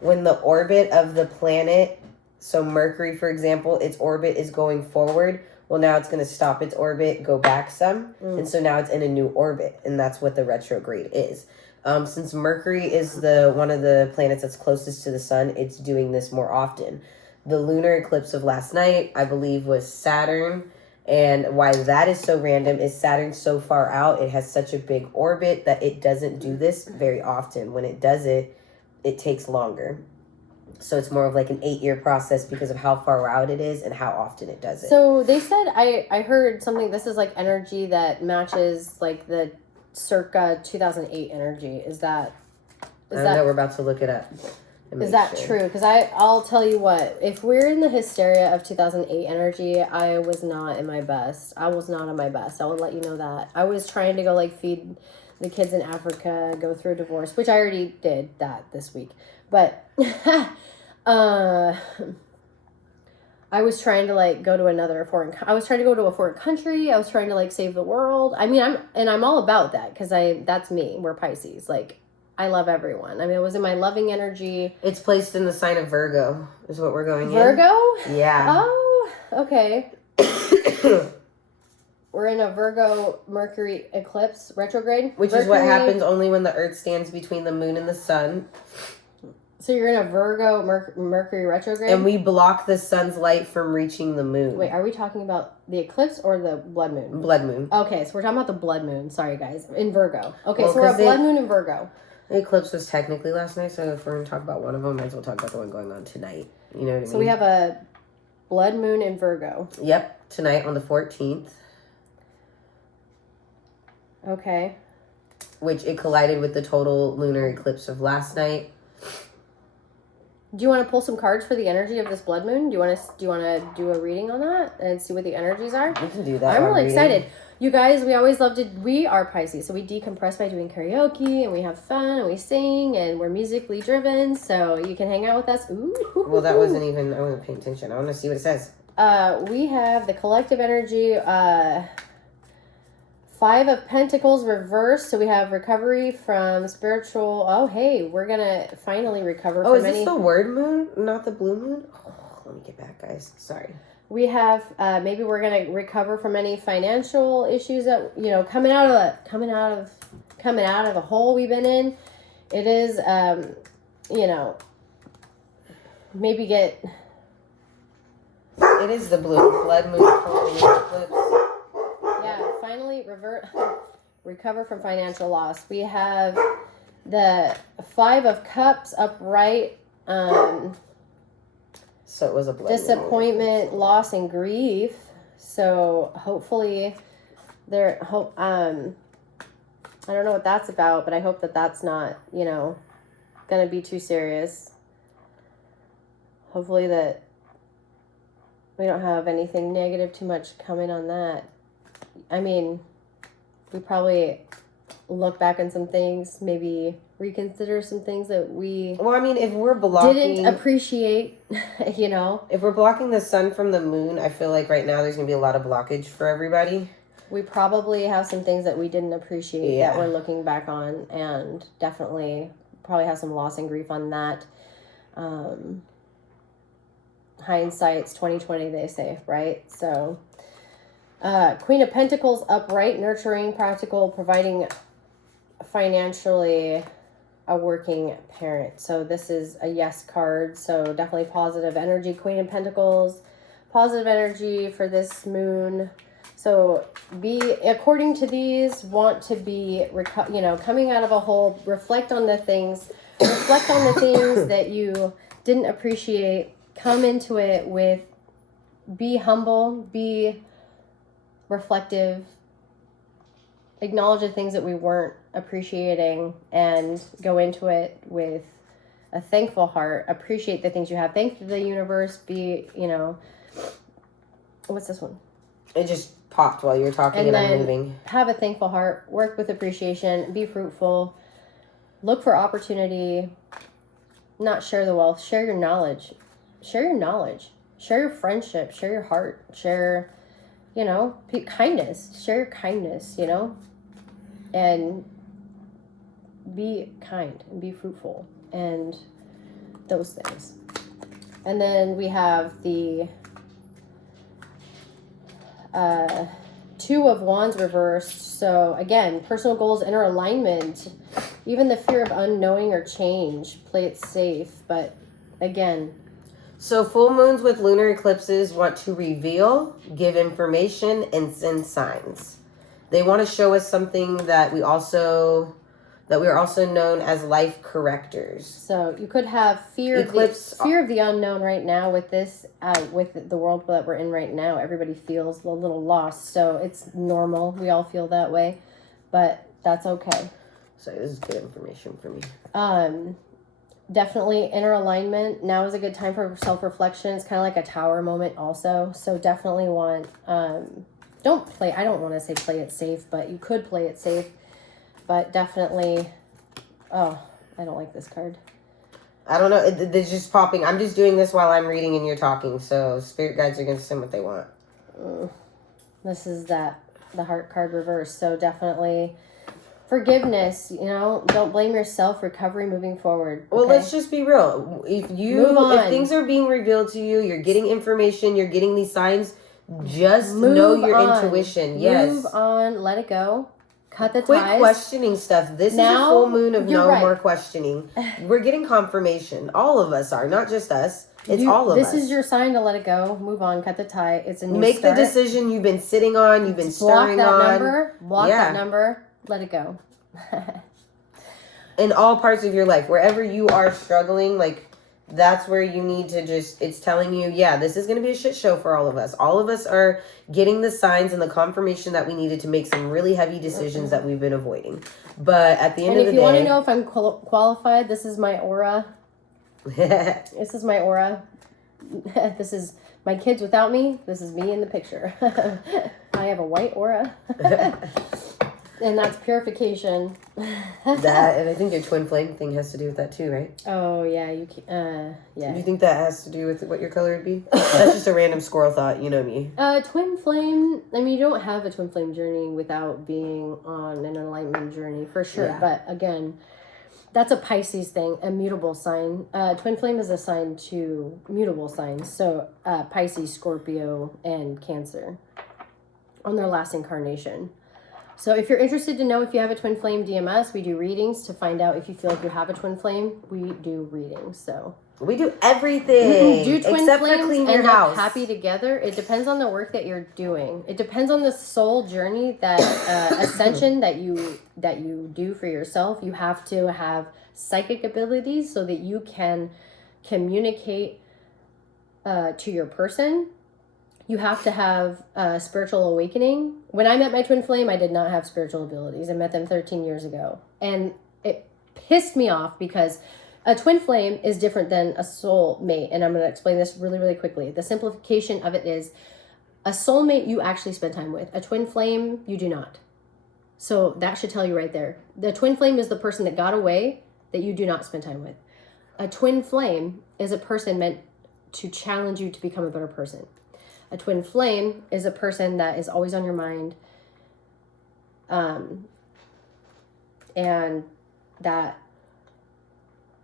when the orbit of the planet, so Mercury, for example, its orbit is going forward. Well, now it's going to stop its orbit, go back some. And so now it's in a new orbit. And that's what the retrograde is. Since Mercury is one of the planets that's closest to the sun, it's doing this more often. The lunar eclipse of last night, I believe, was Saturn. And why that is so random is Saturn's so far out, it has such a big orbit that it doesn't do this very often. When it does it, it takes longer. So it's more of like an 8-year process because of how far out it is and how often it does it. So they said, I heard something, this is like energy that matches like the circa 2008 energy. Is that I don't know, we're about to look it up. Is that true? Because I'll tell you what, if we're in the hysteria of 2008 energy, I was not in my best. I was not in my best. I will let you know that. I was trying to go like feed the kids in Africa, go through a divorce, which I already did that this week. But I was trying to like go to I was trying to go to a foreign country. I was trying to like save the world. I mean, I'm all about that because that's me. We're Pisces. Like, I love everyone. I mean, it was in my loving energy. It's placed in the sign of Virgo, is what we're going Virgo? Yeah. Oh, okay. We're in a Virgo Mercury eclipse retrograde. Which is what happens only when the Earth stands between the moon and the sun. So you're in a Virgo Mercury retrograde? And we block the sun's light from reaching the moon. Wait, are we talking about the eclipse or the blood moon? Blood moon. Okay, so we're talking about the blood moon. Sorry, guys. In Virgo. Okay, well, so we're a blood moon in Virgo. The eclipse was technically last night, so if we're going to talk about one of them, might as well talk about the one going on tonight. You know what I mean? So we have a blood moon in Virgo. Yep, tonight on the 14th. Okay. Which it collided with the total lunar eclipse of last night. Do you want to pull some cards for the energy of this blood moon? Do you want to do a reading on that and see what the energies are? We can do that. I'm really excited. You guys, we always love to, we are Pisces, so we decompress by doing karaoke, and we have fun, and we sing, and we're musically driven, so you can hang out with us. Ooh. Well, that wasn't even, I wasn't paying attention. I want to see what it says. We have the collective energy, 5 of Pentacles reversed, so we have recovery from spiritual, oh, hey, we're going to finally recover from is this the word moon, not the blue moon? Oh, let me get back, guys. Sorry. We have maybe we're gonna recover from any financial issues that coming out of a hole we've been in. It is maybe get. It is the blood moon eclipse. Yeah, finally recover from financial loss. We have the 5 of Cups upright. So it was a blood disappointment, loss, and grief. So hopefully I don't know what that's about, but I hope that that's not, going to be too serious. Hopefully that we don't have anything negative too much coming on that. I mean, we probably look back on some things, maybe reconsider some things that we if we're blocking didn't appreciate, if we're blocking the sun from the moon, I feel like right now there's gonna be a lot of blockage for everybody. We probably have some things that we didn't appreciate that we're looking back on, and definitely probably have some loss and grief on that. Hindsight's 20/20, they say, right? So Queen of Pentacles upright, nurturing, practical, providing financially, a working parent. So this is a yes card. So definitely positive energy. Queen of Pentacles, positive energy for this moon. So according to these, want to be, coming out of a hole, reflect on the things that you didn't appreciate. Come into it with, be humble, be reflective, acknowledge the things that we weren't appreciating, and go into it with a thankful heart. Appreciate the things you have. Thank the universe. Be, what's this one? It just popped while you were talking and I'm moving. Have a thankful heart. Work with appreciation. Be fruitful. Look for opportunity. Not share the wealth. Share your knowledge. Share your knowledge. Share your friendship. Share your heart. Share, kindness. Share your kindness, and be kind and be fruitful. And those things. And then we have the Two of Wands reversed. So again, personal goals, inner alignment, even the fear of unknowing or change. Play it safe. But again, so full moons with lunar eclipses want to reveal, give information, and send signs. They want to show us something that we are also known as life correctors. So you could have fear of the unknown right now with this, with the world that we're in right now. Everybody feels a little lost, so it's normal. We all feel that way, but that's okay. So this is good information for me. Definitely inner alignment. Now is a good time for self-reflection. It's kind of like a tower moment also. So definitely want, I don't want to say play it safe, but you could play it safe. But definitely, oh, I don't like this card. I don't know. They're just popping. I'm just doing this while I'm reading and you're talking. So spirit guides are going to send what they want. This is the heart card reverse. So definitely forgiveness, don't blame yourself, recovery, moving forward. Okay? Well, let's just be real. If things are being revealed to you, you're getting information, you're getting these signs, just know your intuition. Yes. Move on, let it go. Cut the Quit ties. questioning stuff. This is a full moon of more questioning. We're getting confirmation. All of us are, not just us. It's all of us. This is your sign to let it go. Move on. Cut the tie. It's a new Make start. the decision you've been sitting on. You've been stirring on. Block that number. Let it go. In all parts of your life, wherever you are struggling, that's where you need to it's telling you, this is going to be a shit show for all of us. All of us are getting the signs and the confirmation that we needed to make some really heavy decisions that we've been avoiding. But at the end of the day... And if you want to know if I'm qualified, this is my aura. This is my aura. This is my kids without me. This is me in the picture. I have a white aura. And that's purification. That, and I think your twin flame thing has to do with that too, right? Oh, yeah. Yeah. Do you think that has to do with what your color would be? That's just a random squirrel thought, you know me. Twin flame, you don't have a twin flame journey without being on an enlightenment journey, for sure. Yeah. But again, that's a Pisces thing, a mutable sign. Twin flame is assigned to mutable signs. So Pisces, Scorpio, and Cancer on their last incarnation. So if you're interested to know if you have a twin flame DMS, we do readings to find out if you feel like you have a twin flame. We do readings, so we do everything. Do twin except flames for clean end your house. Up happy together? It depends on the work that you're doing. It depends on the soul journey, that ascension that you do for yourself. You have to have psychic abilities so that you can communicate to your person. You have to have a spiritual awakening. When I met my twin flame, I did not have spiritual abilities. I met them 13 years ago. And it pissed me off because a twin flame is different than a soul mate. And I'm going to explain this really, really quickly. The simplification of it is a soulmate you actually spend time with. A twin flame, you do not. So that should tell you right there. The twin flame is the person that got away that you do not spend time with. A twin flame is a person meant to challenge you to become a better person. A twin flame is a person that is always on your mind, and that,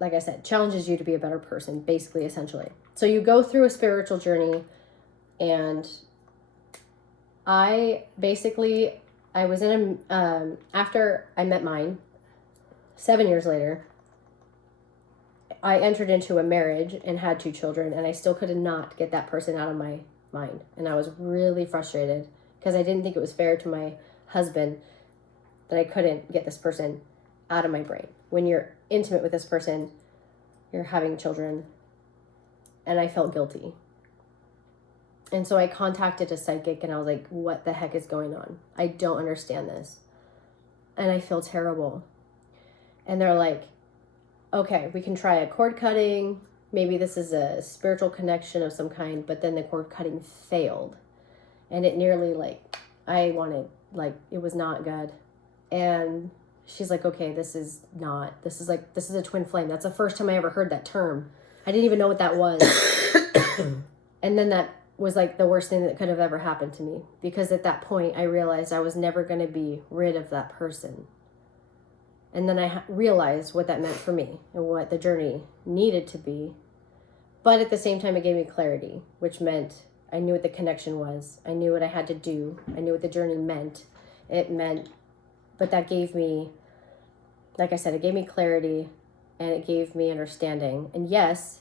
like I said, challenges you to be a better person, basically, essentially. So you go through a spiritual journey, and I was in after I met mine, 7 years later, I entered into a marriage and had 2 children, and I still could not get that person out of my mind. And I was really frustrated because I didn't think it was fair to my husband that I couldn't get this person out of my brain. When you're intimate with this person, you're having children, and I felt guilty. And so I contacted a psychic and I was like, what the heck is going on? I don't understand this. And I feel terrible. And they're like, okay, we can try a cord cutting. Maybe this is a spiritual connection of some kind, but then the cord cutting failed. And it nearly it was not good. And she's like, okay, this is a twin flame. That's the first time I ever heard that term. I didn't even know what that was. And then that was the worst thing that could have ever happened to me, because at that point I realized I was never going to be rid of that person. And then I realized what that meant for me and what the journey needed to be. But at the same time, it gave me clarity, which meant I knew what the connection was. I knew what I had to do. I knew what the journey meant. But that gave me, like I said, it gave me clarity and it gave me understanding. And yes,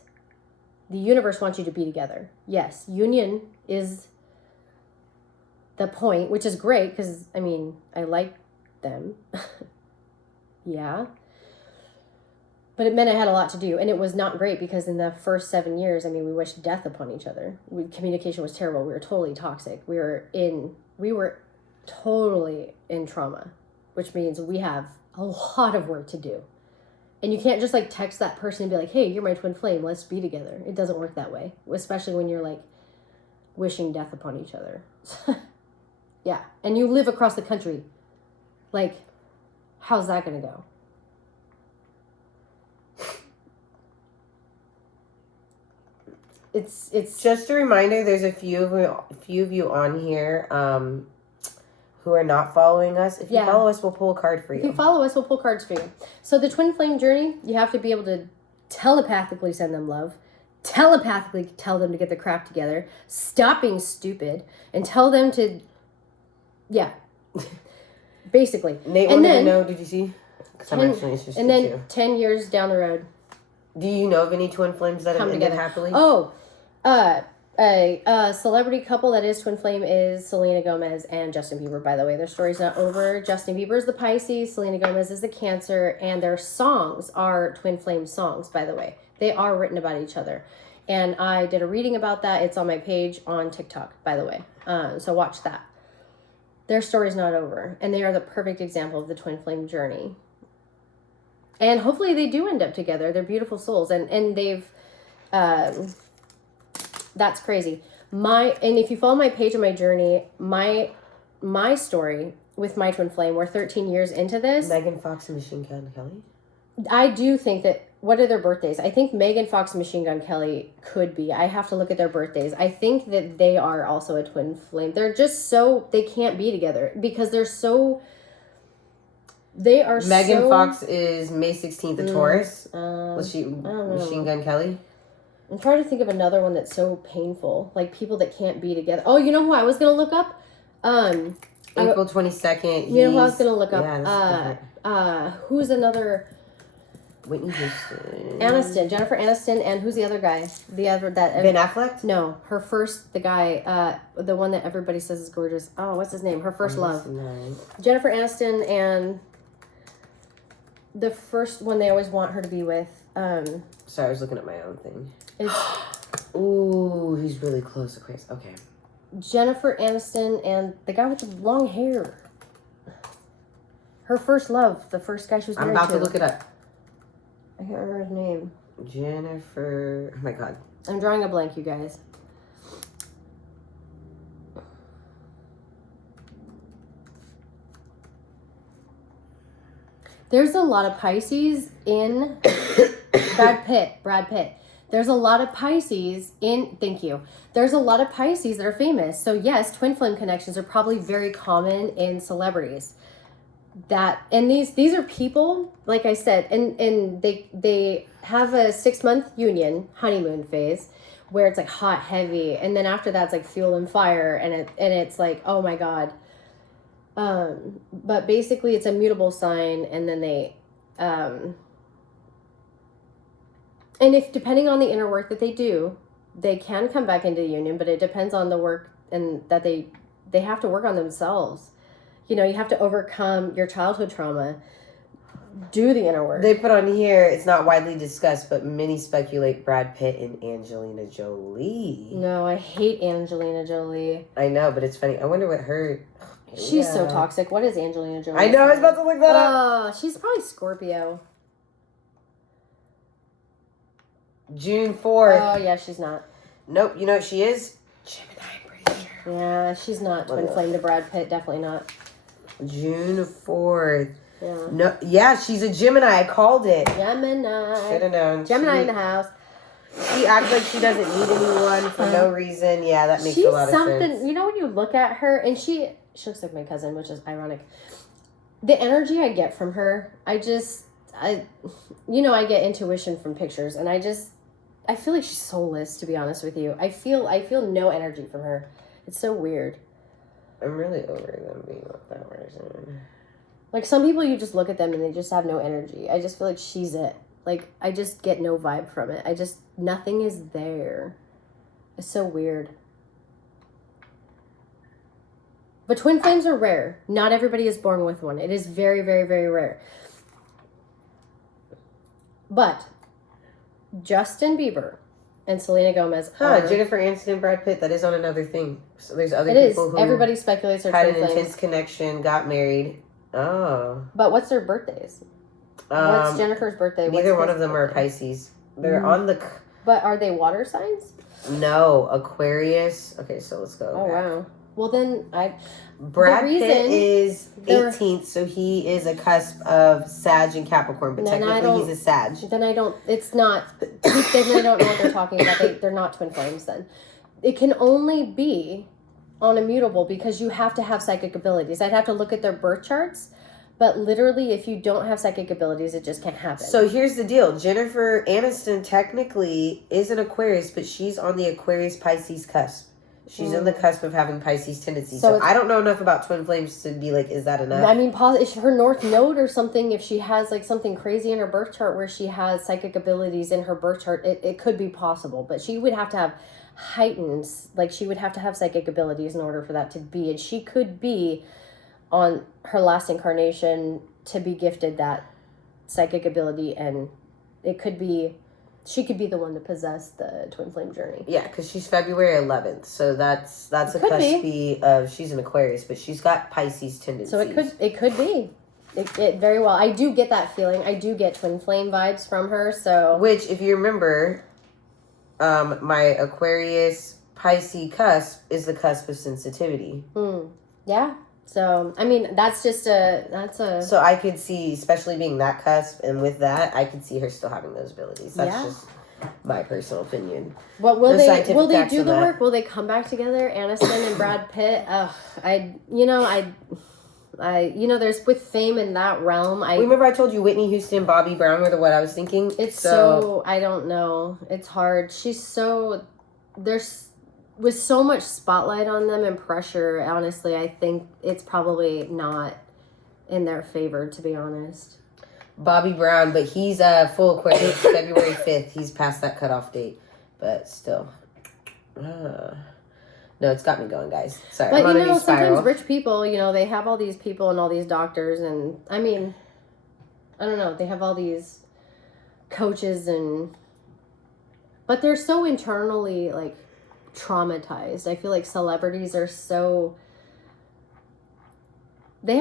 the universe wants you to be together. Yes, union is the point, which is great because, I mean, I like them. Yeah. But it meant I had a lot to do. And it was not great because in the first 7 years, I mean, we wished death upon each other. Communication was terrible. We were totally toxic. We were totally in trauma, which means we have a lot of work to do. And you can't just like text that person and be like, hey, you're my twin flame. Let's be together. It doesn't work that way, especially when you're like wishing death upon each other. Yeah. And you live across the country. Like, how's that going to go? It's just a reminder. There's a few of you on here who are not following us. If you follow us, we'll pull a card for you. If you follow us, we'll pull cards for you. So the twin flame journey, you have to be able to telepathically send them love, telepathically tell them to get their crap together, stop being stupid, and tell them to, basically. Nate wanted to know. Did you see? Because I'm actually interested and then too. 10 years down the road. Do you know of any twin flames that have ended happily? Oh, a celebrity couple that is twin flame is Selena Gomez and Justin Bieber, by the way. Their story's not over. Justin Bieber is the Pisces, Selena Gomez is the Cancer, and their songs are twin flame songs, by the way. They are written about each other. And I did a reading about that. It's on my page on TikTok, by the way. So watch that. Their story's not over. And they are the perfect example of the twin flame journey. And hopefully they do end up together. They're beautiful souls. And they've... that's crazy. And if you follow my page on my journey, my story with my twin flame, we're 13 years into this. Megan Fox and Machine Gun Kelly? I do think that, what are their birthdays? I think Megan Fox and Machine Gun Kelly could be. I have to look at their birthdays. I think that they are also a twin flame. They're just they can't be together because Megan Fox is May 16th, a Taurus. Was she Machine Gun Kelly? I'm trying to think of another one that's so painful, like people that can't be together. Oh, you know who I was gonna look up? April 22nd. You know who I was gonna look up? Yeah, who's another? Whitney Houston. Aniston, Jennifer Aniston, and who's the other guy? Ben Affleck? No, the guy, the one that everybody says is gorgeous. Oh, what's his name? Her first love. Jennifer Aniston and the first one they always want her to be with. Sorry, I was looking at my own thing. Ooh, he's really close to Chris. Okay. Jennifer Aniston and the guy with the long hair. Her first love, the first guy she was married to. I'm about to look it up. I can't remember his name. Jennifer. Oh my God. I'm drawing a blank, you guys. There's a lot of Pisces in Brad Pitt. There's a lot of Pisces in, thank you. There's a lot of Pisces that are famous. So yes, twin flame connections are probably very common in celebrities. And these are people, like I said, and they have a 6-month union, honeymoon phase, where it's like hot, heavy, and then after that it's like fuel and fire, and it's like, oh my God. But basically it's a mutable sign, and then they and if depending on the inner work that they do, they can come back into the union, but it depends on the work and that they have to work on themselves. You know, you have to overcome your childhood trauma, do the inner work. They put on here, it's not widely discussed, but many speculate Brad Pitt and Angelina Jolie. No, I hate Angelina Jolie. I know, but it's funny. I wonder what her... She's so toxic. What is Angelina Jolie? I know, I was about to look that up. Oh, she's probably Scorpio. June 4th. Oh, yeah, she's not. Nope, you know what she is? Gemini, I'm pretty sure. Yeah, she's not twin flame to Brad Pitt. Definitely not. June 4th. Yeah. No, yeah, she's a Gemini. I called it. Gemini. Should have known. Gemini in the house. She acts like she doesn't need anyone for no reason. Yeah, that makes a lot of sense. You know, when you look at her, and she looks like my cousin, which is ironic. the energy I get from her, I get intuition from pictures, and I feel like she's soulless, to be honest with you. I feel no energy from her. It's so weird. I'm really over them being with that person. Like, some people, you just look at them and they just have no energy. I just feel like she's it. Like, I just get no vibe from it. Nothing is there. It's so weird. But twin flames are rare. Not everybody is born with one. It is very, very, very rare. But Justin Bieber and Selena Gomez Jennifer Aniston and Brad Pitt, that is on another thing. So there's other people who everybody speculates they're had twin an flames. intense connection, got married. Oh. But what's their birthdays? What's Jennifer's birthday? Neither one of them are Pisces. They're on the... But are they water signs? No, Aquarius. Okay, so let's go back. Wow. Well, then Brad Pitt is 18th, so he is a cusp of Sag and Capricorn, but technically he's a Sag. Then I don't... It's not... Then I don't know what they're talking about. They're not twin flames then. It can only be on Immutable because you have to have psychic abilities. I'd have to look at their birth charts. But literally, if you don't have psychic abilities, it just can't happen. So here's the deal. Jennifer Aniston technically is an Aquarius, but she's on the Aquarius-Pisces cusp. She's on the cusp of having Pisces tendencies. So I don't know enough about twin flames to be like, is that enough? I mean, is her North Node or something, if she has like something crazy in her birth chart where she has psychic abilities in her birth chart, it could be possible. But she would have to have heightened, like she would have to have psychic abilities in order for that to be. And she could be on her last incarnation to be gifted that psychic ability, and it could be she could be the one to possess the twin flame journey. Yeah, because she's February 11th, so that's a cuspy of, she's an Aquarius, but she's got Pisces tendencies. So it could be. It very well. I do get that feeling. I do get twin flame vibes from her. So which, if you remember, my Aquarius Pisces cusp is the cusp of sensitivity. Yeah. So, I mean, that's a... So I could see, especially being that cusp, and with that, I could see her still having those abilities. That's just my personal opinion. What will they do the work? Will they come back together, Aniston and Brad Pitt? There's with fame in that realm. Remember I told you Whitney Houston and Bobby Brown were what I was thinking? It's so I don't know. It's hard. There's with so much spotlight on them and pressure, honestly, I think it's probably not in their favor, to be honest. Bobby Brown, but he's full Aquarius, February 5th. He's past that cutoff date, but still. No, it's got me going, guys. Sorry, but I'm on a new spiral. Sometimes rich people, they have all these people and all these doctors, and I mean, I don't know, they have all these coaches, but they're so internally, like, traumatized. I feel like celebrities are they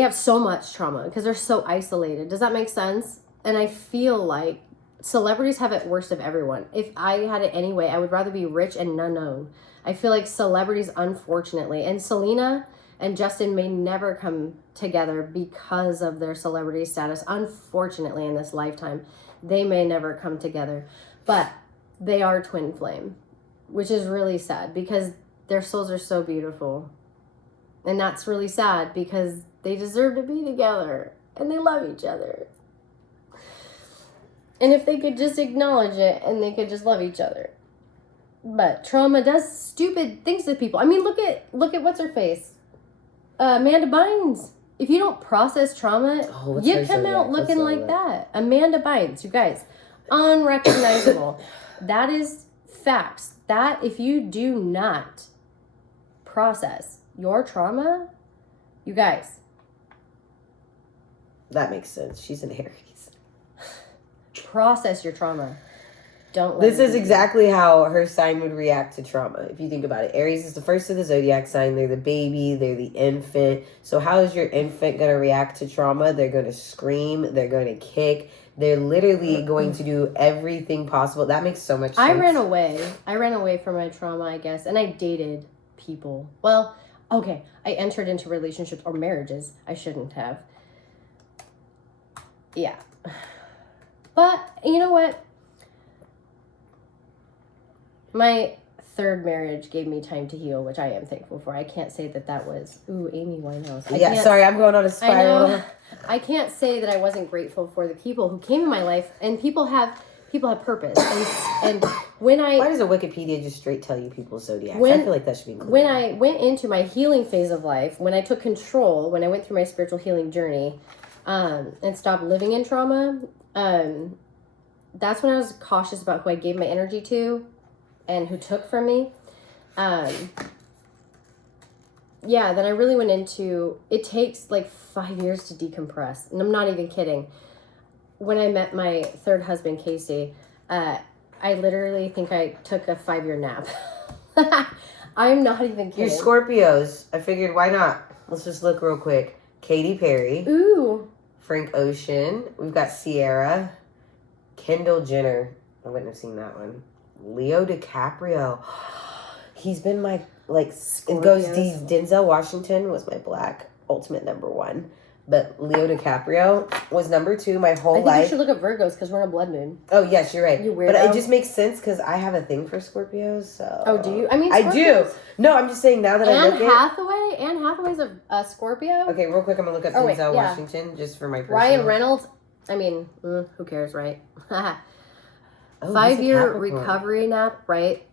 have so much trauma because they're so isolated. Does that make sense? And I feel like celebrities have it worst of everyone. If I had it anyway, I would rather be rich and unknown. I feel like celebrities, unfortunately, and Selena and Justin may never come together because of their celebrity status. Unfortunately, in this lifetime, they may never come together, but they are twin flame, which is really sad because their souls are so beautiful. And that's really sad because they deserve to be together and they love each other. And if they could just acknowledge it and they could just love each other. But trauma does stupid things to people. I mean, look at what's her face? Amanda Bynes. If you don't process trauma, you come out looking like that. Amanda Bynes, you guys, unrecognizable. That is facts. That if you do not process your trauma, you guys. That makes sense. She's an Aries. Process your trauma. Don't let This is exactly how her sign would react to trauma, if you think about it. Aries is the first of the zodiac sign. They're the baby. They're the infant. So how is your infant going to react to trauma? They're going to scream. They're going to kick. They're literally going to do everything possible. That makes so much sense. I ran away from my trauma, I guess. And I dated people. Well, okay. I entered into relationships or marriages. I shouldn't have. Yeah. But you know what? My third marriage gave me time to heal, which I am thankful for. I can't say that was, Amy Winehouse. Sorry, I'm going on a spiral. I know. I can't say that I wasn't grateful for the people who came in my life, and people have purpose. And when why does a Wikipedia just straight tell you people's zodiacs? I feel like that should be included. When I went into my healing phase of life, when I took control, when I went through my spiritual healing journey, and stopped living in trauma, that's when I was cautious about who I gave my energy to and who took from me. Then I really went into, it takes like 5 years to decompress. And I'm not even kidding. When I met my third husband, Casey, I literally think I took a 5-year nap. I'm not even kidding. You're Scorpios. I figured, why not? Let's just look real quick. Katy Perry. Ooh. Frank Ocean. We've got Sierra. Kendall Jenner. I wouldn't have seen that one. Leo DiCaprio. He's been my, Scorpios. It goes, Denzel Washington was my black ultimate number 1. But Leo DiCaprio was number 2 my whole life. I think you should look at Virgos because we're in a blood moon. Oh, yes, you're right. You weirdo. But it just makes sense because I have a thing for Scorpios, so... Oh, do you? I mean, Scorpios. I do. No, I'm just saying now that I look at... Anne Hathaway's a Scorpio? Okay, real quick, I'm going to look up Denzel Washington just for my personal... Ryan Reynolds, I mean, who cares, right? 5-year recovery nap, right?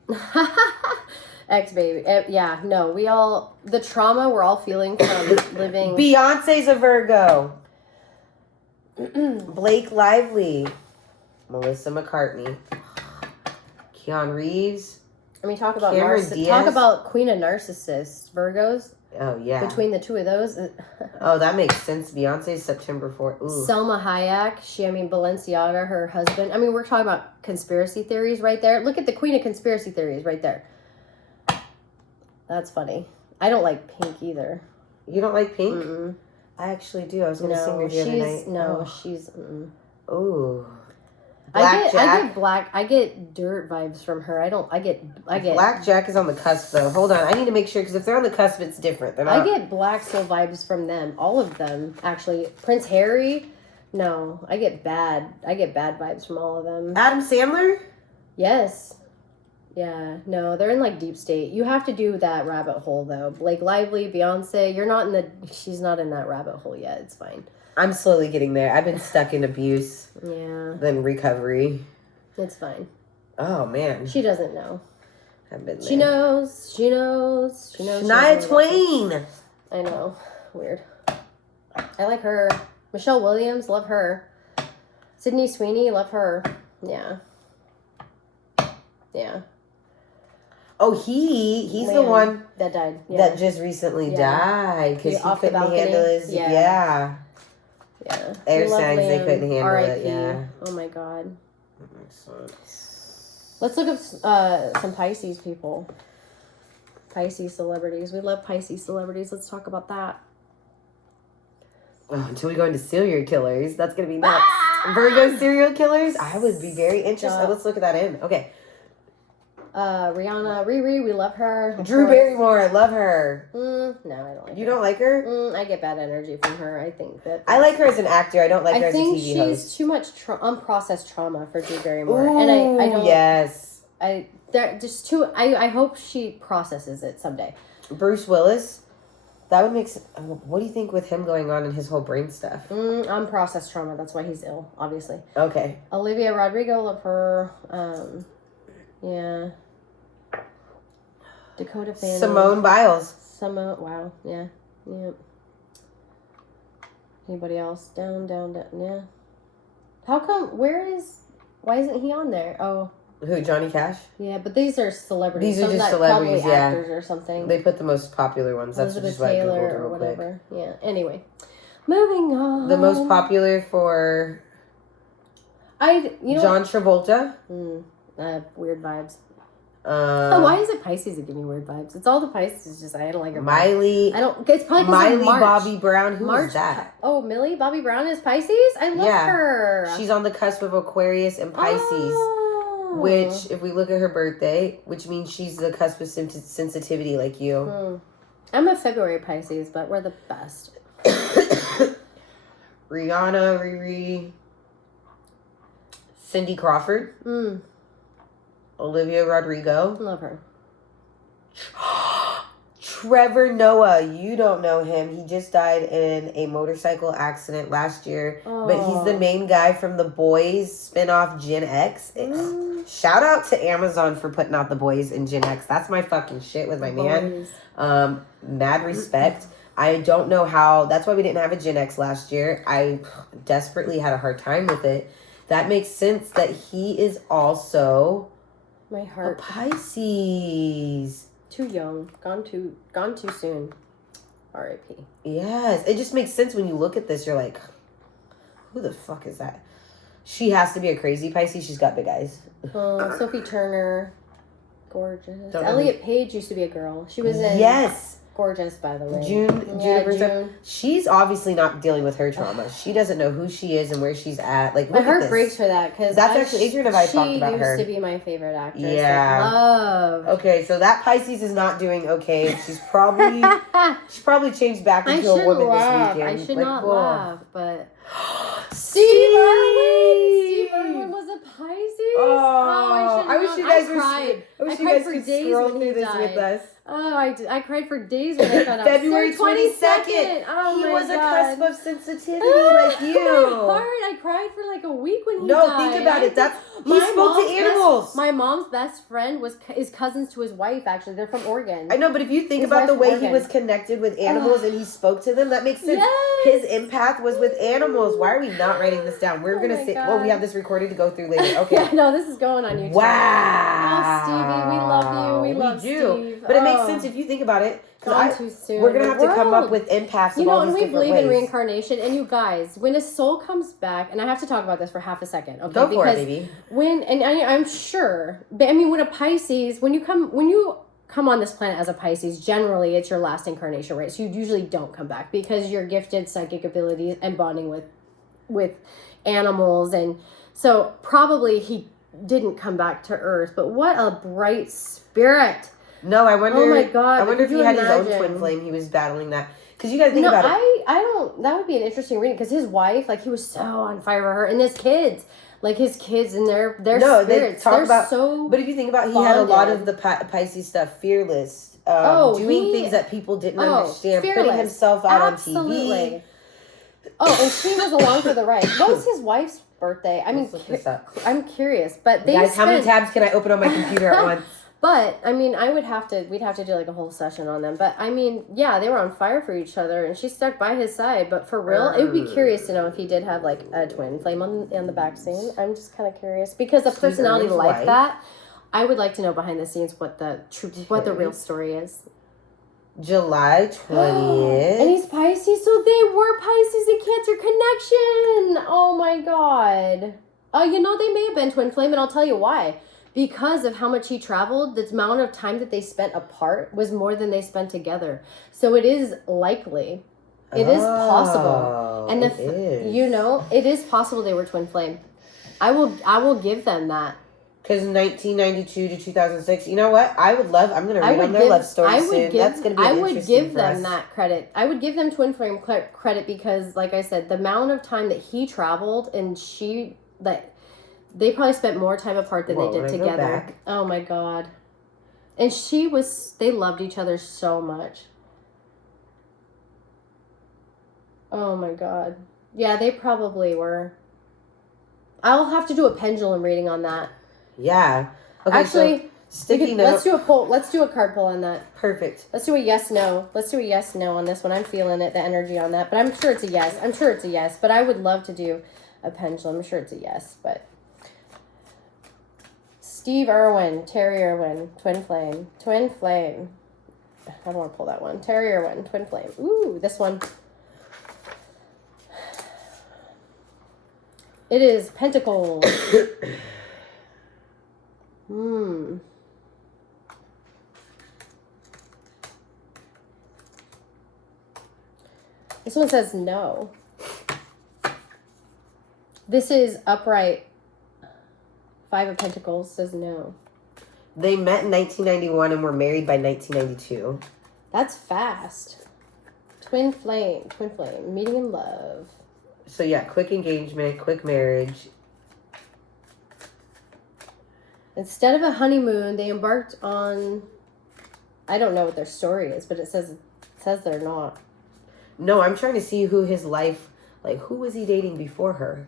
Ex-baby. We all... The trauma we're all feeling from living... Beyonce's a Virgo. Blake Lively. Melissa McCartney. Keanu Reeves. I mean, talk about Queen of Narcissists. Virgos. Oh, yeah. Between the two of those. Oh, that makes sense. Beyonce's September 4th. Ooh. Selma Hayek. Balenciaga, her husband. I mean, we're talking about conspiracy theories right there. Look at the Queen of Conspiracy Theories right there. That's funny. I don't like Pink either. You don't like Pink? Mm-mm. I actually do. I was going to sing her the other night. No, she's... Mm-mm. Ooh. I get dirt vibes from her. I get Blackjack is on the cusp though. Hold on, I need to make sure because if they're on the cusp, it's different. They're not... I get Black Soul vibes from them. All of them actually. Prince Harry. No, I get bad vibes from all of them. Adam Sandler. Yes. Yeah. No, they're in like deep state. You have to do that rabbit hole though. Blake Lively, Beyonce. She's not in that rabbit hole yet. It's fine. I'm slowly getting there. I've been stuck in abuse. Yeah. Then recovery. It's fine. Oh, man. She doesn't know. I've been there. She knows. Shania Twain. I know. Weird. I like her. Michelle Williams, love her. Sydney Sweeney, love her. Yeah. Yeah. Oh, he's the one that died. Yeah. That just recently died because he couldn't handle his. Yeah. Air signs, they couldn't handle it. Yeah. Oh my God. That makes sense. Let's look up some Pisces people. Pisces celebrities. We love Pisces celebrities. Let's talk about that. Oh, until we go into serial killers, that's gonna be nuts. Virgo serial killers. I would be very interested. Let's look at that in. Okay. Rihanna, Riri, we love her. Drew Barrymore, I love her. No, I don't like her. You don't like her? I get bad energy from her. I think that... I like her as an actor. I don't like her as a TV host. I think she's too much unprocessed trauma for Drew Barrymore. Ooh, and I don't... Yes. I hope she processes it someday. Bruce Willis, that would make sense. What do you think with him going on and his whole brain stuff? Unprocessed trauma. That's why he's ill, obviously. Okay. Olivia Rodrigo, love her. Yeah. Dakota Fanning. Simone Biles. Wow. Yeah. Anybody else? Down. Yeah. How come? Why isn't he on there? Oh. Who? Johnny Cash? Yeah, but these are celebrities. These are just celebrities, probably actors or something. They put the most popular ones. That's Elizabeth just why I Taylor Googled or real whatever. quick. Yeah. Anyway, moving on. The most popular for. John Travolta. Weird vibes. Why is it Pisces that give me weird vibes? It's all the Pisces. Just I don't like her. Miley. It's probably Miley Bobby Brown. Who is that? Oh, Millie Bobby Brown is Pisces. I love her. She's on the cusp of Aquarius and Pisces. Which, if we look at her birthday, which means she's the cusp of sensitivity like you. I'm a February Pisces, but we're the best. Rihanna, Riri, Cindy Crawford. Olivia Rodrigo. Love her. Trevor Noah, you don't know him. He just died in a motorcycle accident last year. Oh. But he's the main guy from The Boys spinoff Gen X. Shout out to Amazon for putting out The Boys and Gen X. That's my fucking shit with my man. Mad respect. I don't know how. That's why we didn't have a Gen X last year. I desperately had a hard time with it. That makes sense that he is also my heart. A Pisces. Too young. Gone too soon. R.I.P. Yes. It just makes sense when you look at this. You're like, who the fuck is that? She has to be a crazy Pisces. She's got big eyes. Sophie Turner. Gorgeous. Elliot Page used to be a girl. She was in... Yes. Gorgeous, by the way. June. She's obviously not dealing with her trauma. She doesn't know who she is and where she's at. Like, my heart breaks for that because that's actually Adrian and I talked about her. She used to be my favorite actress. Yeah, like, love. Okay, so that Pisces is not doing okay. She's probably changed back into a woman this weekend. I should not laugh, but Steve Irwin was a Pisces. Oh, I wish you guys cried. I wish you guys could scroll through this with us. Oh, I cried for days when I found out. February 22nd. Oh, he was God. a cusp of sensitivity like you. My heart. I cried for like a week when he died. No, think about it. He spoke to animals. My mom's best friend is cousins to his wife. Actually, they're from Oregon. I know, but if you think about the way he was connected with animals and he spoke to them, that makes sense. Yes. His empath was with animals. Why are we not writing this down? We're gonna say, well, we have this recorded to go through later. Okay. Yeah, no, this is going on YouTube. Wow. Oh, Stevie, we love you. We love Steve. But it makes sense if you think about it. Gone too soon. We're gonna have to come up with empaths. You know, and we believe in reincarnation. And you guys, when a soul comes back, and I have to talk about this for half a second, okay? Go for it, baby. I'm sure, but I mean, when a Pisces, when you come on this planet as a Pisces, generally it's your last incarnation, right? So you usually don't come back because you're gifted psychic abilities and bonding with animals, and so probably he didn't come back to Earth. But what a bright spirit! No, I wonder. Oh my God! I wonder if he had his own twin flame. He was battling that. Because you got to think about it. I don't. That would be an interesting reading. Because his wife, like, he was so on fire for her, and his kids, and their spirits. They talk about so. But if you think about, he had a lot of the Pisces stuff. Fearless, doing things that people didn't understand, fearless. putting himself out Absolutely. on TV. Oh, and she was along for the ride. What was his wife's birthday? I mean, I'm curious, but guys, how many tabs can I open on my computer at once? But, I mean, we'd have to do like a whole session on them. But, I mean, yeah, they were on fire for each other and she stuck by his side. But for real, it would be curious to know if he did have like a twin flame on the back scene. I'm just kind of curious because a personality like that, I would like to know behind the scenes what the real story is. July 20th. And he's Pisces, so they were Pisces and Cancer connection. Oh my God. They may have been twin flame, and I'll tell you why. Because of how much he traveled, the amount of time that they spent apart was more than they spent together. So it is likely. It is possible. And it is possible they were twin flame. I will give them that. Because 1992 to 2006, you know what? I'm going to read on their love story soon. That's going to be interesting. I would give them that credit. I would give them twin flame credit because, like I said, the amount of time that he traveled and they probably spent more time apart than they did together. Oh my God. And they loved each other so much. Oh my God. Yeah, they probably were. I'll have to do a pendulum reading on that. Yeah. Okay, actually, let's do a poll. Let's do a card pull on that. Perfect. Let's do a yes/no. Let's do a yes/no on this one. I'm feeling it, the energy on that. But I'm sure it's a yes. But I would love to do a pendulum. I'm sure it's a yes, but... Steve Irwin, Terry Irwin, twin flame. I don't want to pull that one. Terry Irwin, twin flame. Ooh, this one. It is Pentacles. This one says no. This is upright. 5 of Pentacles says no. They met in 1991 and were married by 1992. That's fast. Twin flame, meeting in love. So yeah, quick engagement, quick marriage. Instead of a honeymoon, they embarked on I don't know what their story is, but it says they're not. No, I'm trying to see who his life, like, who was he dating before her?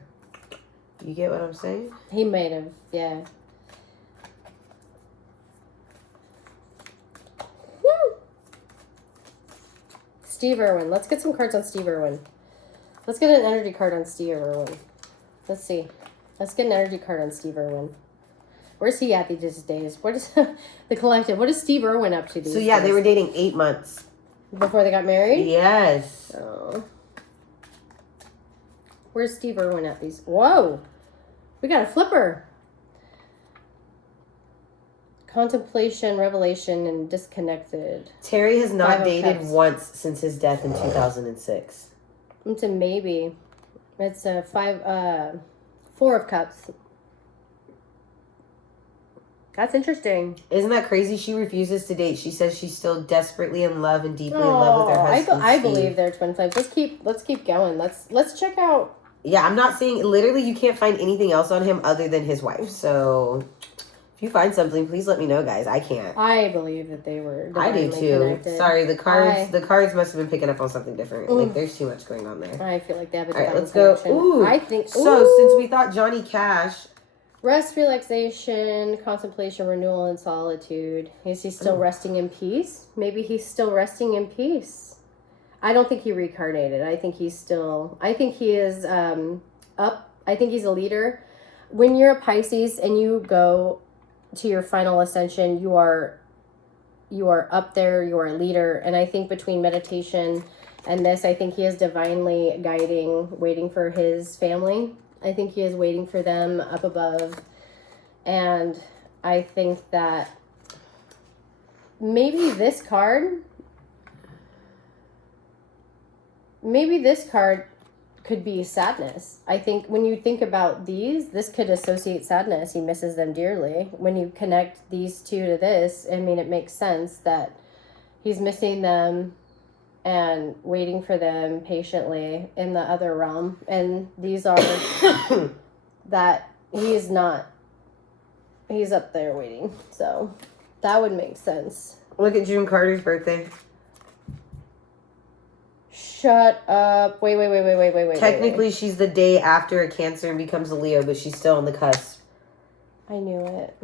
You get what I'm saying? He might have, yeah. Woo! Steve Irwin. Let's get some cards on Steve Irwin. Let's get an energy card on Steve Irwin. Let's see. Let's get an energy card on Steve Irwin. Where's he at these days? What is the collective? What is Steve Irwin up to these days? So, yeah, they were dating 8 months. Before they got married? Yes. Oh. Where's Steve Irwin at these? Whoa! We got a flipper. Contemplation, revelation, and disconnected. Terry has not 5 of dated Cups. once since his death in 2006. It's a maybe. It's a 4 of Cups. That's interesting. Isn't that crazy? She refuses to date. She says she's still desperately in love and deeply in love with her husband. I Steve. believe they're twin flames. Let's keep going. Let's check out. Yeah, I'm not saying literally you can't find anything else on him other than his wife. So if you find something, please let me know, guys. I can't. I believe that they were. I do too. Connected. Sorry, the cards must have been picking up on something different. Like there's too much going on there. I feel like they have a All right, divine let's go. connection. Ooh. I think So since we thought Johnny Cash, rest, relaxation, contemplation, renewal, and solitude. Is he still resting in peace? Maybe he's still resting in peace. I don't think he reincarnated. I think he is up. I think he's a leader. When you're a Pisces and you go to your final ascension, you are up there. You are a leader. And I think between meditation and this, I think he is divinely guiding, waiting for his family. I think he is waiting for them up above. And I think that maybe this card could be sadness. I think when you think about this could associate sadness. He misses them dearly. When you connect these two to this, I mean, it makes sense that he's missing them and waiting for them patiently in the other realm. And these are that he's up there waiting. So that would make sense. look at June Carter's birthday. Shut up. Wait. Technically, she's the day after a Cancer and becomes a Leo, but she's still on the cusp. I knew it.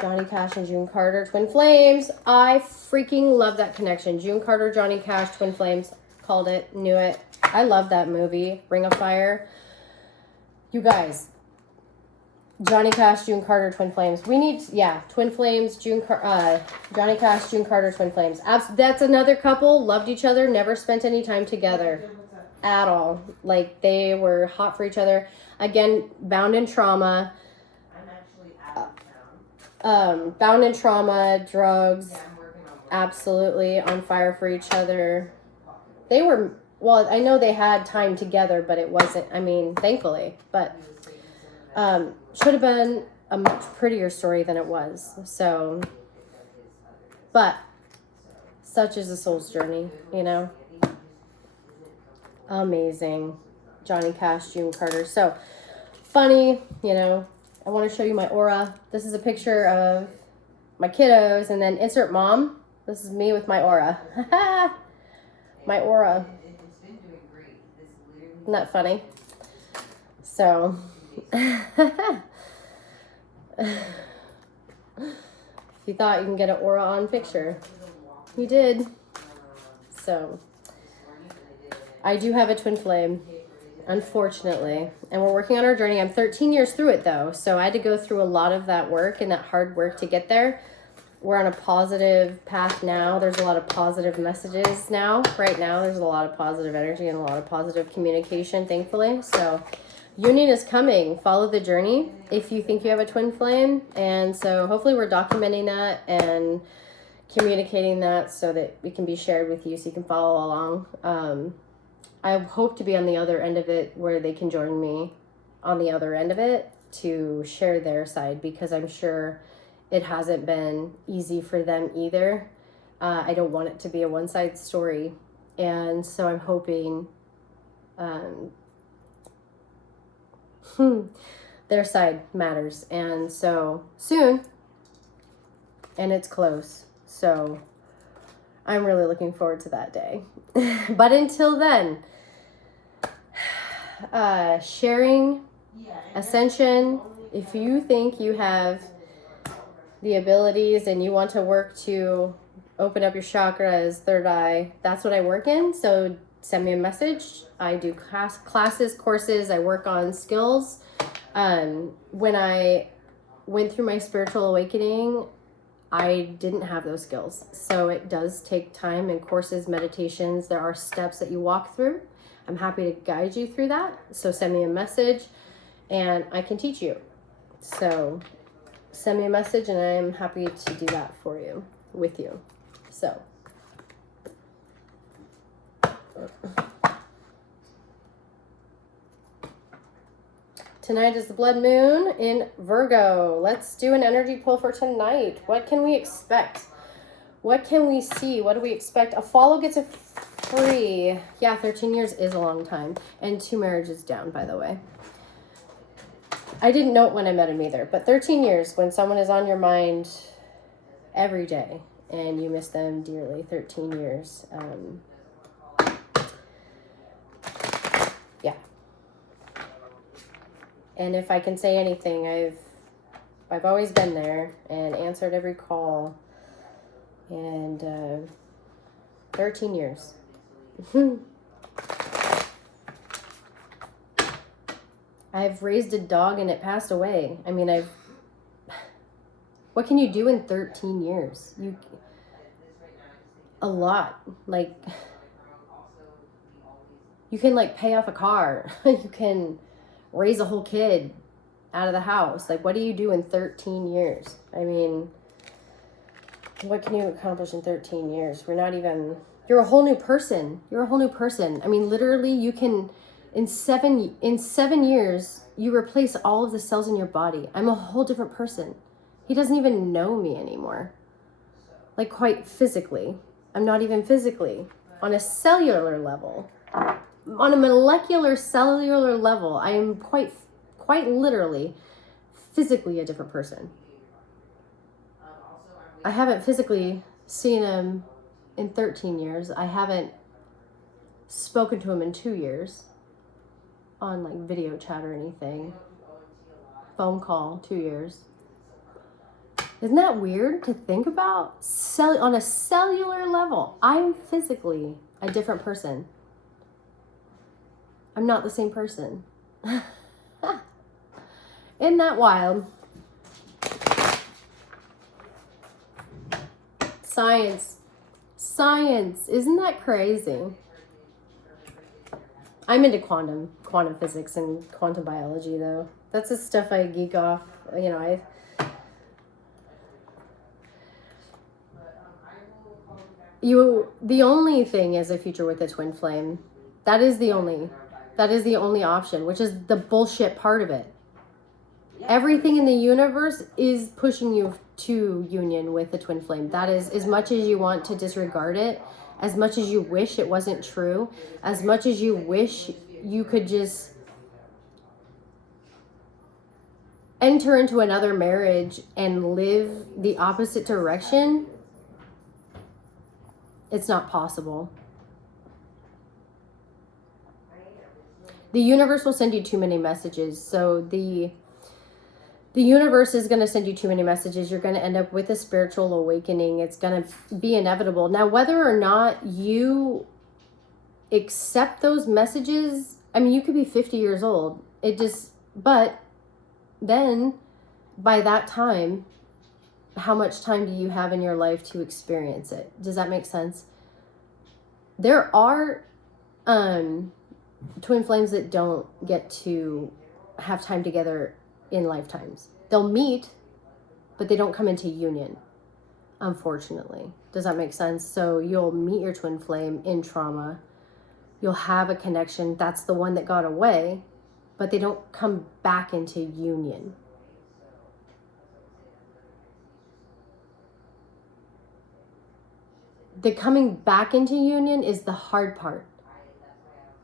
Johnny Cash and June Carter, twin flames. I freaking love that connection. June Carter, Johnny Cash, twin flames. Called it. Knew it. I love that movie. Ring of Fire. You guys. Johnny Cash, June Carter, twin flames. We need, twin flames, Johnny Cash, June Carter, twin flames. That's another couple, loved each other, never spent any time together at all. Like, they were hot for each other. Again, bound in trauma. I'm actually out of town. Bound in trauma, drugs, Yeah, I'm working on absolutely on fire for each other. They were, well, I know they had time together, but it wasn't, I mean, thankfully, but should have been a much prettier story than it was. So, but such is a soul's journey, you know. Amazing. Johnny Cash, June Carter. So funny, you know. I want to show you my aura. This is a picture of my kiddos, and then insert mom. This is me with my aura. My aura. Isn't that funny? So if you thought you can get an aura on picture, you did. So I do have a twin flame, unfortunately, and we're working on our journey. I'm 13 years through it though, so I had to go through a lot of that work and that hard work to get there. We're on a positive path now. There's a lot of positive messages now. Right now, there's a lot of positive energy and a lot of positive communication, thankfully. So union is coming. Follow the journey if you think you have a twin flame. And so hopefully we're documenting that and communicating that so that it can be shared with you so you can follow along. I hope to be on the other end of it where they can join me on the other end of it to share their side, because I'm sure it hasn't been easy for them either. I don't want it to be a one-side story. And so I'm hoping their side matters. And so soon, and it's close. So I'm really looking forward to that day. But until then, sharing, ascension, if you think you have the abilities and you want to work to open up your chakras, third eye, that's what I work in. So send me a message. I do classes, courses. I work on skills. When I went through my spiritual awakening, I didn't have those skills. So it does take time and courses, meditations. There are steps that you walk through. I'm happy to guide you through that. So send me a message and I can teach you. So send me a message and I'm happy to do that for you, with you. So tonight is the blood moon in Virgo. Let's do an energy pull for tonight. What can we expect? What can we see? What do we expect? A follow gets a free. Yeah, 13 years is a long time. And 2 marriages down, by the way. I didn't know it when I met him either. But 13 years, when someone is on your mind every day and you miss them dearly, 13 years. Yeah. And if I can say anything, I've always been there and answered every call. And 13 years. I've raised a dog and it passed away. I mean, what can you do in 13 years? A lot. Like, you can like pay off a car. You can raise a whole kid out of the house. Like, what do you do in 13 years? I mean, what can you accomplish in 13 years? You're a whole new person. You're a whole new person. I mean, literally you can, in 7 years, you replace all of the cells in your body. I'm a whole different person. He doesn't even know me anymore. Like, quite physically. I'm not even physically. On a cellular level, on a molecular cellular level, I am quite literally physically a different person. I haven't physically seen him in 13 years. I haven't spoken to him in 2 years on like video chat or anything. Phone call, 2 years. Isn't that weird to think about? On a cellular level, I'm physically a different person. I'm not the same person. Isn't that wild? Science. Isn't that crazy? I'm into quantum physics and quantum biology, though. That's the stuff I geek off. You know, the only thing is a future with a twin flame. That is the only option, which is the bullshit part of it. Everything in the universe is pushing you to union with the twin flame. That is, as much as you want to disregard it, as much as you wish it wasn't true, as much as you wish you could just enter into another marriage and live the opposite direction, it's not possible. The universe will send you too many messages. So the universe is going to send you too many messages. You're going to end up with a spiritual awakening. It's going to be inevitable. Now, whether or not you accept those messages, I mean, you could be 50 years old. But then by that time, how much time do you have in your life to experience it? Does that make sense? There are twin flames that don't get to have time together in lifetimes. They'll meet, but they don't come into union, unfortunately. Does that make sense? So you'll meet your twin flame in trauma. You'll have a connection. That's the one that got away, but they don't come back into union. The coming back into union is the hard part.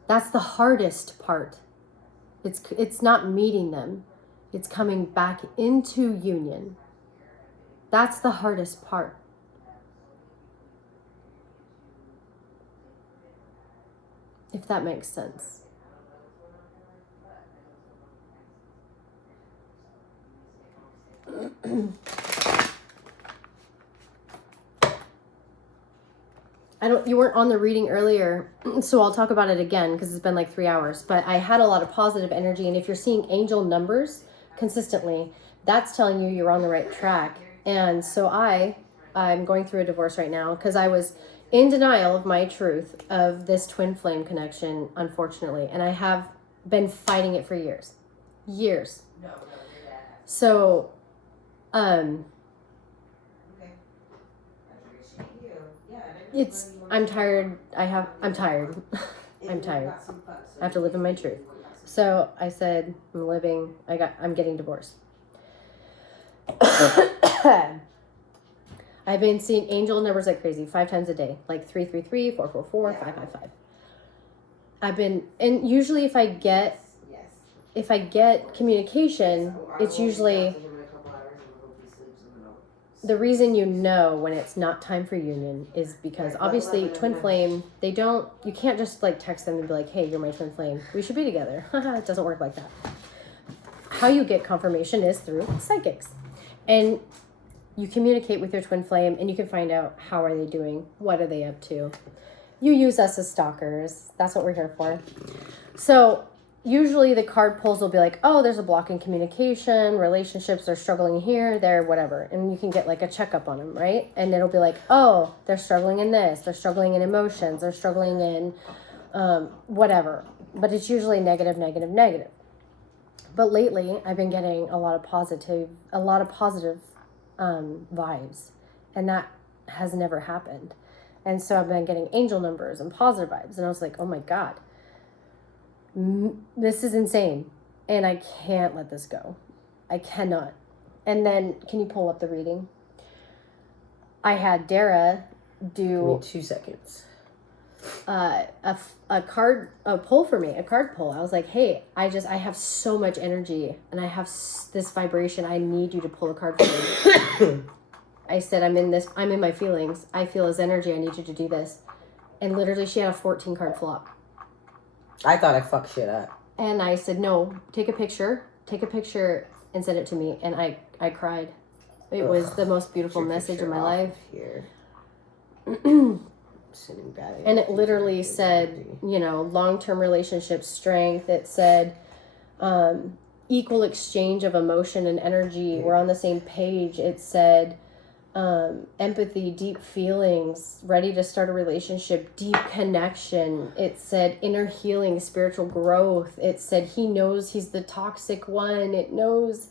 That's the hardest part. It's not meeting them. It's coming back into union. That's the hardest part. If that makes sense. You weren't on the reading earlier, so I'll talk about it again because it's been like 3 hours. But I had a lot of positive energy, and if you're seeing angel numbers consistently, that's telling you you're on the right track. And so I'm going through a divorce right now because I was in denial of my truth of this twin flame connection, unfortunately, and I have been fighting it for years. So, I'm tired. I'm tired. I'm tired. I have to live in my truth. So I said, I'm getting divorced. I've been seeing angel numbers like crazy 5 times a day, like 333, 444, 555. And usually if I get communication, it's usually the reason you know when it's not time for union is because obviously twin flame, you can't just like text them and be like, hey, you're my twin flame, we should be together. It doesn't work like that. How you get confirmation is through psychics. And you communicate with your twin flame and you can find out how are they doing, what are they up to. You use us as stalkers. That's what we're here for. So usually the card pulls will be like, oh, there's a block in communication, relationships are struggling here, there, whatever. And you can get like a checkup on them, right? And it'll be like, oh, they're struggling in this, they're struggling in emotions, they're struggling in whatever. But it's usually negative. But lately I've been getting a lot of positive vibes, and that has never happened. And so I've been getting angel numbers and positive vibes, and I was like, oh my God, this is insane, and I can't let this go. I cannot. And then, can you pull up the reading? I had Dara do... Give me 2 seconds. A card pull. I was like, hey, I have so much energy, and I have this vibration. I need you to pull a card for me. I said, I'm in my feelings. I feel his energy. I need you to do this. And literally, she had a 14 card flop. I thought I fucked shit up. And I said, no, take a picture and send it to me. And I cried. It was the most beautiful message of my life. Here. And it literally said, long-term relationship strength. It said equal exchange of emotion and energy. We're on the same page. It said empathy, deep feelings, ready to start a relationship, deep connection. It said inner healing, spiritual growth. It said he knows he's the toxic one. It knows...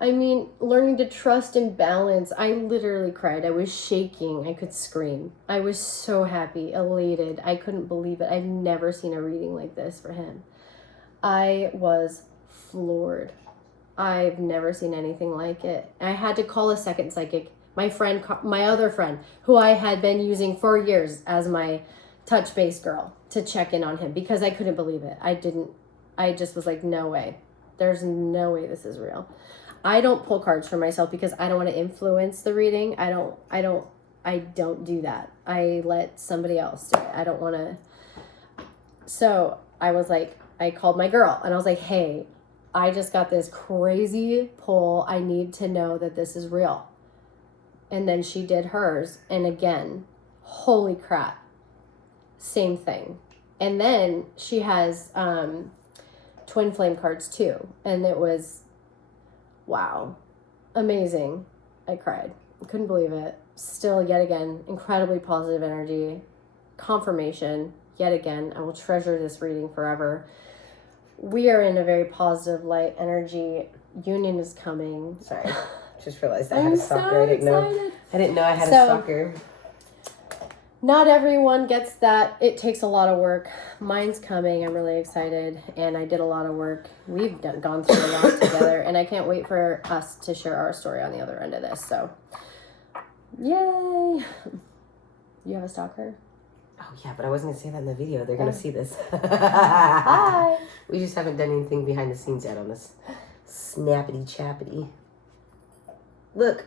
learning to trust and balance. I literally cried. I was shaking. I could scream. I was so happy, elated. I couldn't believe it. I've never seen a reading like this for him. I was floored. I've never seen anything like it. I had to call a second psychic. My other friend, who I had been using for years as my touch base girl, to check in on him because I couldn't believe it. I just was like, no way. There's no way this is real. I don't pull cards for myself because I don't want to influence the reading. I don't do that. I let somebody else do it. I don't want to. So I was like, I called my girl and I was like, hey, I just got this crazy pull. I need to know that this is real. And then she did hers. And again, holy crap. Same thing. And then she has twin flame cards too. And it was... wow. Amazing. I cried. I couldn't believe it. Still, yet again, incredibly positive energy. Confirmation. Yet again, I will treasure this reading forever. We are in a very positive light energy. Union is coming. Sorry. Just realized I had a stalker. I didn't know I had a stalker. Not everyone gets that. It takes a lot of work. Mine's coming. I'm really excited. And I did a lot of work. We've gone through a lot together. And I can't wait for us to share our story on the other end of this. So, yay. You have a stalker? Oh, yeah, but I wasn't going to say that in the video. They're going to see this. Hi. We just haven't done anything behind the scenes yet on this snappity-chappity. Look.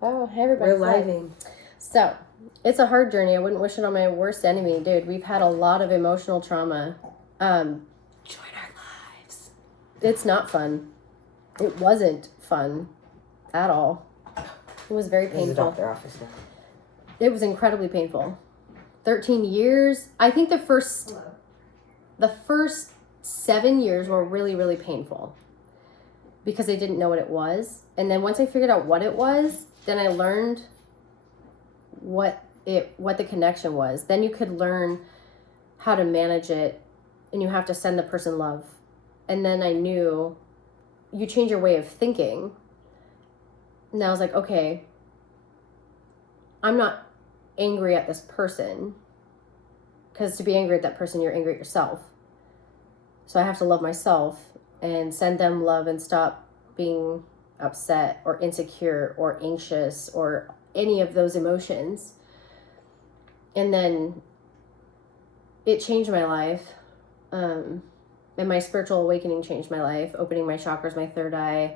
Oh, hey, everybody. We're living. So, It's a hard journey. I wouldn't wish it on my worst enemy, dude. We've had a lot of emotional trauma. Join our lives. It's not fun. It wasn't fun at all. It was very This is a painful. doctor office now. It was incredibly painful. 13 years. I think the first 7 years were really, really painful because I didn't know what it was. And then once I figured out what it was, then I learned what the connection was. Then you could learn how to manage it, and you have to send the person love. And then I knew you change your way of thinking. And I was like, okay, I'm not angry at this person, because to be angry at that person, you're angry at yourself. So I have to love myself and send them love and stop being upset or insecure or anxious or any of those emotions. And then it changed my life. And my spiritual awakening changed my life, opening my chakras, my third eye,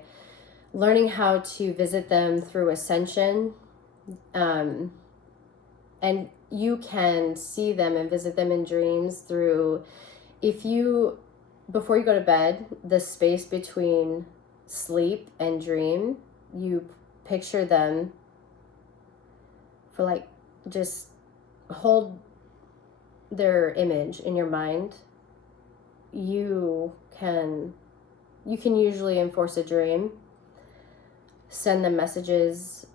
learning how to visit them through ascension. And you can see them and visit them in dreams through, before you go to bed, the space between sleep and dream, you picture them for like, just hold their image in your mind. You can usually enforce a dream, send them messages,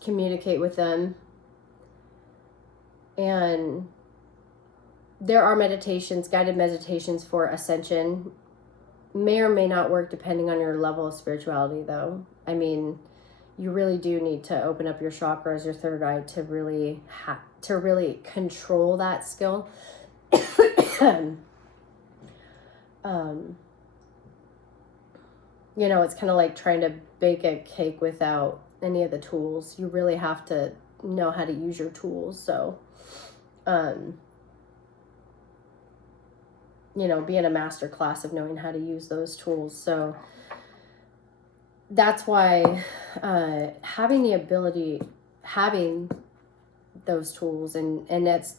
communicate with them. And there are meditations, guided meditations for ascension. May or may not work depending on your level of spirituality, though. I mean, you really do need to open up your chakras, your third eye, to really control that skill. You know, it's kind of like trying to bake a cake without any of the tools. You really have to know how to use your tools. So, you know, be in a master class of knowing how to use those tools. So that's why having those tools and that's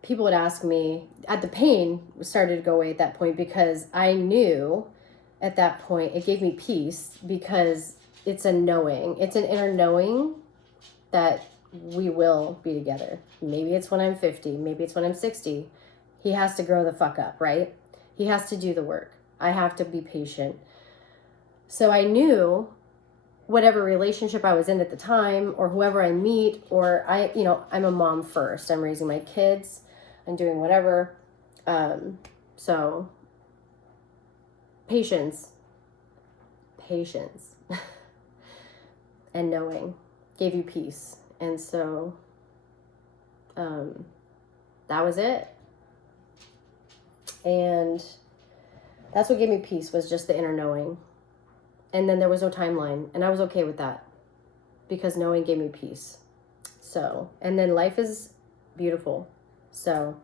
people would ask me, the pain started to go away at that point, because I knew at that point it gave me peace, because it's a knowing, it's an inner knowing that we will be together. Maybe it's when I'm 50, maybe it's when I'm 60. He has to grow the fuck up, right? He has to do the work. I have to be patient. So I knew whatever relationship I was in at the time, or whoever I meet, or I'm a mom first. I'm raising my kids. I'm doing whatever. So patience and knowing gave you peace. And so that was it. And that's what gave me peace, was just the inner knowing. And then there was no timeline, and I was okay with that, because knowing gave me peace. So, and then life is beautiful. So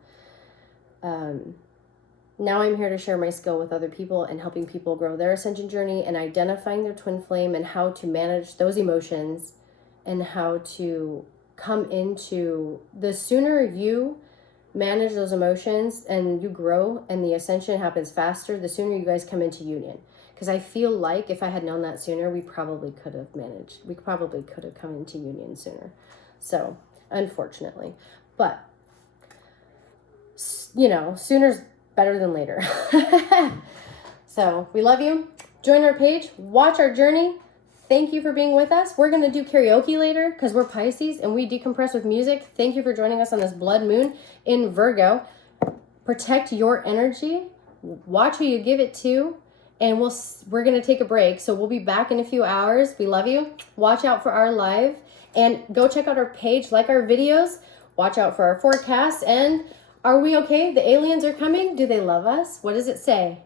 now I'm here to share my skill with other people and helping people grow their ascension journey and identifying their twin flame and how to manage those emotions and how to come into, the sooner you manage those emotions and you grow and the ascension happens faster, the sooner you guys come into union. Because I feel like if I had known that sooner, we probably could have come into union sooner. So, unfortunately. But, you know, sooner's better than later. So, we love you. Join our page. Watch our journey. Thank you for being with us. We're going to do karaoke later, because we're Pisces and we decompress with music. Thank you for joining us on this blood moon in Virgo. Protect your energy. Watch who you give it to. And we're going to take a break. So we'll be back in a few hours. We love you. Watch out for our live. And go check out our page. Like our videos. Watch out for our forecasts. And are we okay? The aliens are coming. Do they love us? What does it say?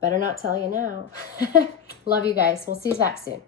Better not tell you now. Love you guys. We'll see you back soon.